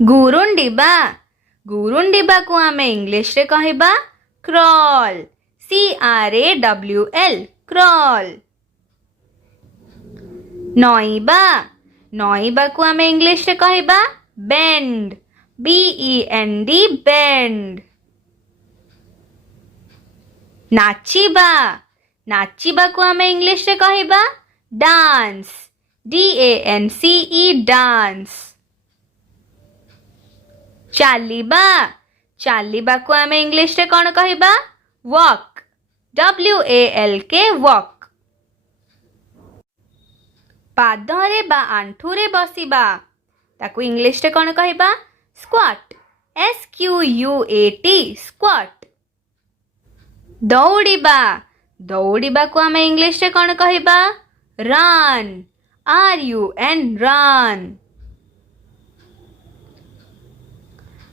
ଗୁରୁଣ୍ଡିବା ଗୁରୁଣ୍ଡିବାକୁ ଆମେ ଇଂଲିଶରେ କହିବା କ୍ରଲ୍ CRAWL କ୍ରଲ୍। ନଇଁବା ନଇଁବାକୁ ଆମେ ଇଂଲିଶରେ କହିବା ବେଣ୍ଡ BEND ବେଣ୍ଡ। ନାଚିବା ନାଚିବାକୁ ଆମେ ଇଂଲିଶରେ କହିବା ଡାନ୍ସ DANCE ଡାନ୍ସ। ଚାଲିବା ଚାଲିବାକୁ ଆମେ ଇଂଲିଶରେ କ'ଣ କହିବା ୱାକ୍ WALK ୱାକ୍। ପାଦରେ ବା ଆଣ୍ଠୁରେ ବସିବା ତାକୁ ଇଂଲିଶରେ କ'ଣ କହିବା ସ୍କ୍ୱାଟ୍ SQUAT ସ୍କ୍ୱାଟ୍। ଦୌଡ଼ିବା ଦୌଡ଼ିବାକୁ ଆମେ ଇଂଲିଶରେ କ'ଣ କହିବା ରନ୍ RUN ରନ୍।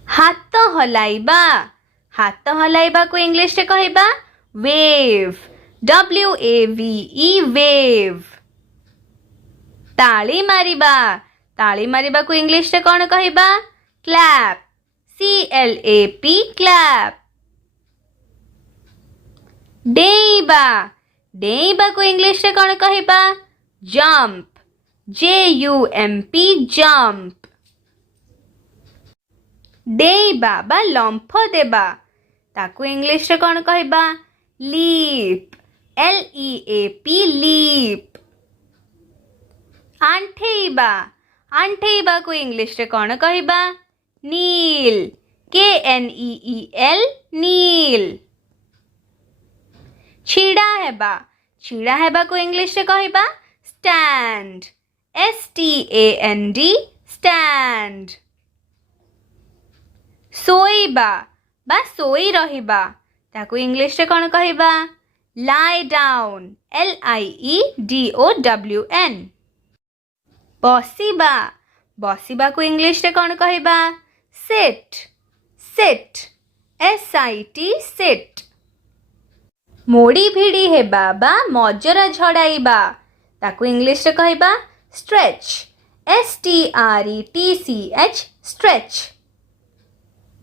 ହାତ ହଲାଇବା ହାତ ହଲାଇବାକୁ ଇଂଲିଶରେ କହିବା ୱେଭ୍ WAVE ୱେଭ୍। ତାଳି ମାରିବା ତାଳି ମାରିବାକୁ ଇଂଲିଶରେ କ'ଣ କହିବା କ୍ଲାପ୍ CLAP କ୍ଲାପ୍। ଡେଇଁବା ଡେଇଁବାକୁ ଇଂଲିଶରେ କ'ଣ କହିବା ଜମ୍ପ JUMP ଜମ୍ପ। ଡେଇଁବା ବା ଲମ୍ଫ ଦେବା ତାକୁ ଇଂଲିଶରେ କ'ଣ କହିବା ଲିପ୍ LEAP ଲିପ୍। ଆଣ୍ଠେଇବା ଆଣ୍ଠେଇବାକୁ ଇଂଲିଶରେ କ'ଣ କହିବା kneel KNEEL kneel। ଛିଡ଼ା ହେବା ଛିଡ଼ା ହେବାକୁ ଇଂଲିଶରେ କହିବା stand STAND stand। ଶୋଇବା ବା ଶୋଇ ରହିବା ତାକୁ ଇଂଲିଶରେ କ'ଣ କହିବା lie down LIEDOWN। ବସିବା ବସିବାକୁ ଇଂଲିଶରେ କ'ଣ କହିବା sit SIT sit। ମୋଡ଼ି ଭିଡ଼ି ହେବା ବା ମଜରା ଝଡ଼ାଇବା ତାକୁ ଇଂଲିଶରେ କହିବା stretch STRETCH stretch।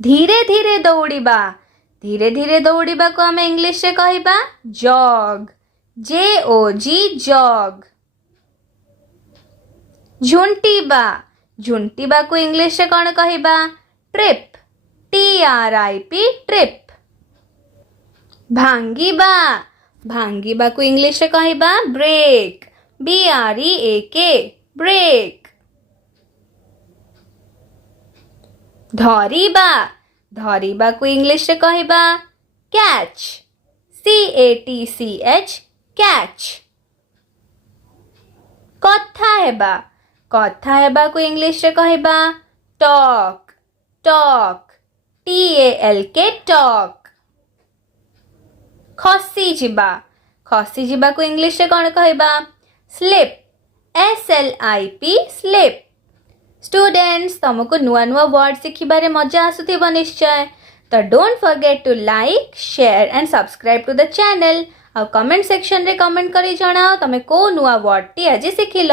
ଧୀରେ ଧୀରେ ଦୌଡ଼ିବା ଧୀରେ ଧୀରେ ଦୌଡ଼ିବାକୁ ଆମେ ଇଂଲିଶରେ କହିବା ଜଗ୍ JOG ଜଗ୍। ଝୁଣ୍ଟିବା ଝୁଣ୍ଟିବାକୁ ଇଂଲିଶରେ କ'ଣ କହିବା ଟ୍ରିପ୍ TRIP ଟ୍ରିପ୍। ଭାଙ୍ଗିବା ଭାଙ୍ଗିବାକୁ ଇଂଲିଶରେ କହିବା ବ୍ରେକ୍ BREAK ବ୍ରେକ୍। ଧରିବା ଧରିବାକୁ ଇଂଲିଶରେ କହିବା କ୍ୟାଚ୍ CATCH କ୍ୟାଚ୍। କଥା ହେବା କଥା ହେବାକୁ ଇଂଲିଶରେ କହିବା ଟକ୍ TALK ଟକ୍। ଖସିଯିବା ଖସିଯିବାକୁ ଇଂଲିଶରେ କ'ଣ କହିବା ସ୍ଲିପ୍ SLIP ସ୍ଲିପ୍। ଷ୍ଟୁଡେଣ୍ଟସ୍ ତମକୁ ନୂଆ ନୂଆ ୱାର୍ଡ ଶିଖିବାରେ ମଜା ଆସୁଥିବ ନିଶ୍ଚୟ। ତ don't forget to like share and subscribe to the channel. ଆଉ କମେଣ୍ଟ ସେକ୍ସନରେ କମେଣ୍ଟ କରି ଜଣାଅ ତମେ କୋଉ ନୂଆ ୱାର୍ଡଟି ଆଜି ଶିଖିଲ।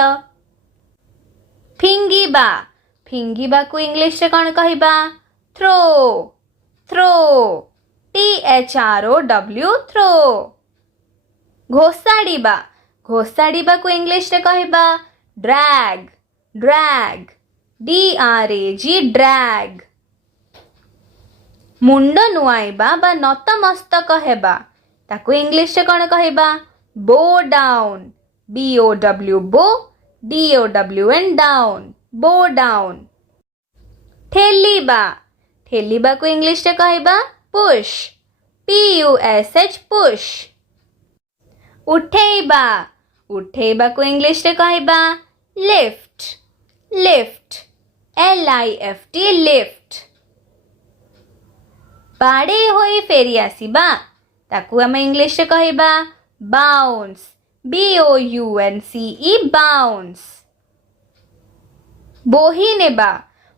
ଫିଙ୍ଗିବା ଫିଙ୍ଗିବାକୁ ଇଂଲିଶରେ କ'ଣ କହିବା ଥ୍ରୋ THROW ଥ୍ରୋ। ଘୋଷାଡ଼ିବା ଘୋଷାଡ଼ିବାକୁ ଇଂଲିଶରେ କହିବା ଡ୍ରାଗ୍ DRAG ଡ୍ରାଗ୍। ମୁଣ୍ଡ ନୁଆଁଇବା ବା ନତମସ୍ତକ ହେବା ତାକୁ ଇଂଲିଶରେ କ'ଣ କହିବା ବୋ ଡାଉନ୍ BOW DOWN ଡାଉନ୍ ବୋ ଡାଉନ୍। ଠେଲିବା ଠେଲିବାକୁ ଇଂଲିଶରେ କହିବା ପୁsh PUSH ପୁsh। ଉଠେଇବା ଉଠେଇବାକୁ ଇଂଲିଶରେ କହିବା lift LIFT lift। ବାଡ଼େଇ ହୋଇ ଫେରି ଆସିବା ତାକୁ ଆମେ ଇଂଲିଶରେ କହିବା bounce BOUNCE bounce। ବୋହି ନେବା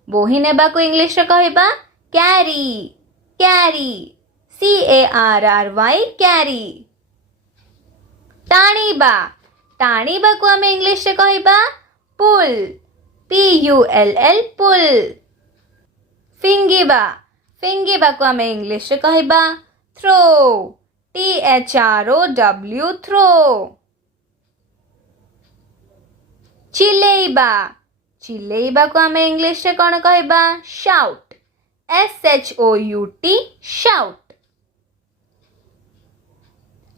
ବୋହି ନେବାକୁ ଇଂଲିଶରେ କହିବା carry CARRY carry। ଟାଣିବା ଟାଣିବାକୁ ଆମେ ଇଂଲିଶରେ କହିବା pull PULL pull। ଫିଙ୍ଗିବା ଫିଙ୍ଗିବାକୁ ଆମେ ଇଂଲିଶରେ କହିବା ଥ୍ରୋ THROW ଥ୍ରୋ। ଚିଲେଇବା ଚିଲେଇବାକୁ ଆମେ ଇଂଲିଶରେ କ'ଣ କହିବା shout SHOUT shout।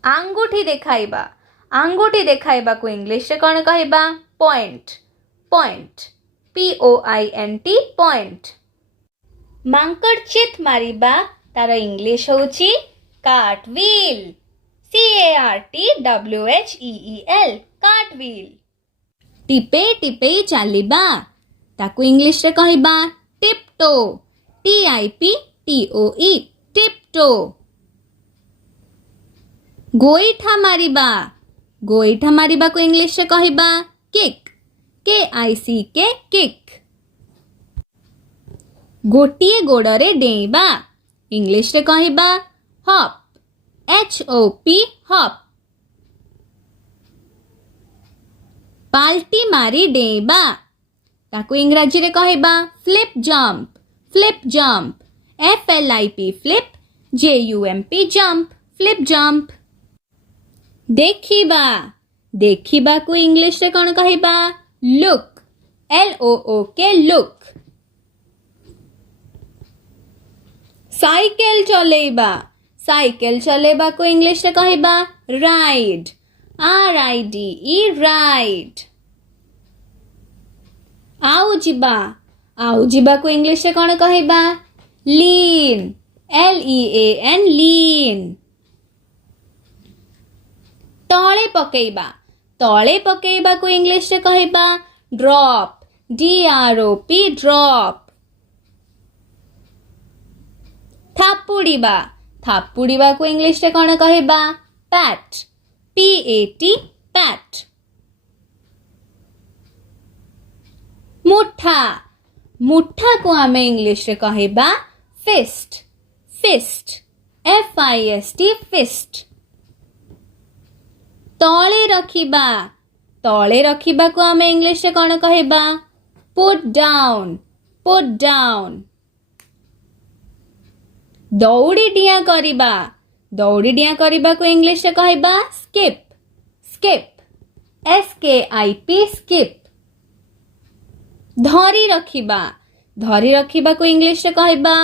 ଆଙ୍ଗୁଠି ଦେଖାଇବା ଆଙ୍ଗୁଠି ଦେଖାଇବାକୁ ଇଂଲିଶରେ କ'ଣ କହିବା ପଏଣ୍ଟ ପଏଣ୍ଟ POINT ପଏଣ୍ଟ। ମାଙ୍କଡ଼ ଚିତ୍ ମାରିବା ତାର ଇଂଲିଶ ହେଉଛି cartwheel CARTWHEEL cartwheel। ଟିପେଇ ଟିପେଇ ଚାଲିବା ତାକୁ ଇଂଲିଶରେ କହିବା tiptoe TIPTOE tiptoe। ଗୋଇଠା ମାରିବା ଗୋଇଠା ମାରିବାକୁ ଇଂଲିଶରେ କହିବା kick KICK kick। ଗୋଟିଏ ଗୋଡ଼ରେ ଡେଇଁବା ଇଂଲିଶରେ କହିବା hop HOP hop। ପାଲ୍ଟି ମାରି ଡେଇଁବା ତାକୁ ଇଂରାଜୀରେ କହିବା flip jump FLIP flip JUMP jump flip jump। ଦେଖିବା ଦେଖିବାକୁ ଇଂଲିଶରେ କ'ଣ କହିବା look LOOK look। ସାଇକେଲ ଚଲେଇବା ସାଇକେଲ ଚଲେଇବାକୁ ଇଂଲିଶରେ କହିବା ride RIDE ride। ଆଉ ଯିବାକୁ ଇଂଲିଶରେ କ'ଣ କହିବା lean LEAN lean। ତଳେ ପକେଇବାକୁ ଇଂଲିଶରେ କହିବା drop DROP drop। ଥାପୁଡ଼ିବାକୁ ଇଂଲିଶରେ କ'ଣ କହିବା pat PAT pat। ମୁଠାକୁ ଆମେ ଇଂଲିଶରେ କହିବା fist FIST fist। ତଳେ ରଖିବାକୁ ଆମେ ଇଂଲିଶରେ କ'ଣ କହିବା put down। ଦୌଡ଼ି ଡିଆଁ କରିବାକୁ ଇଂଲିଶରେ କହିବା skip SKIP skip। ଧରି ରଖିବାକୁ ଇଂଲିଶରେ କହିବା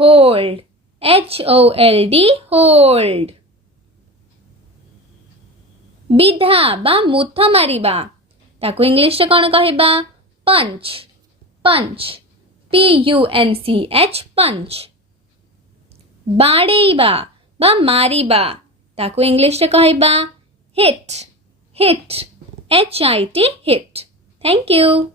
hold HOLD hold। ବିଧା ବା ମୁଥ ମାରିବା ତାକୁ ଇଂଲିଶରେ କ'ଣ କହିବା punch PUNCH punch। ବାଡ଼େଇବା ବା ମାରିବା ତାକୁ ଇଂଲିଶରେ କହିବା hit HIT hit। Thank you।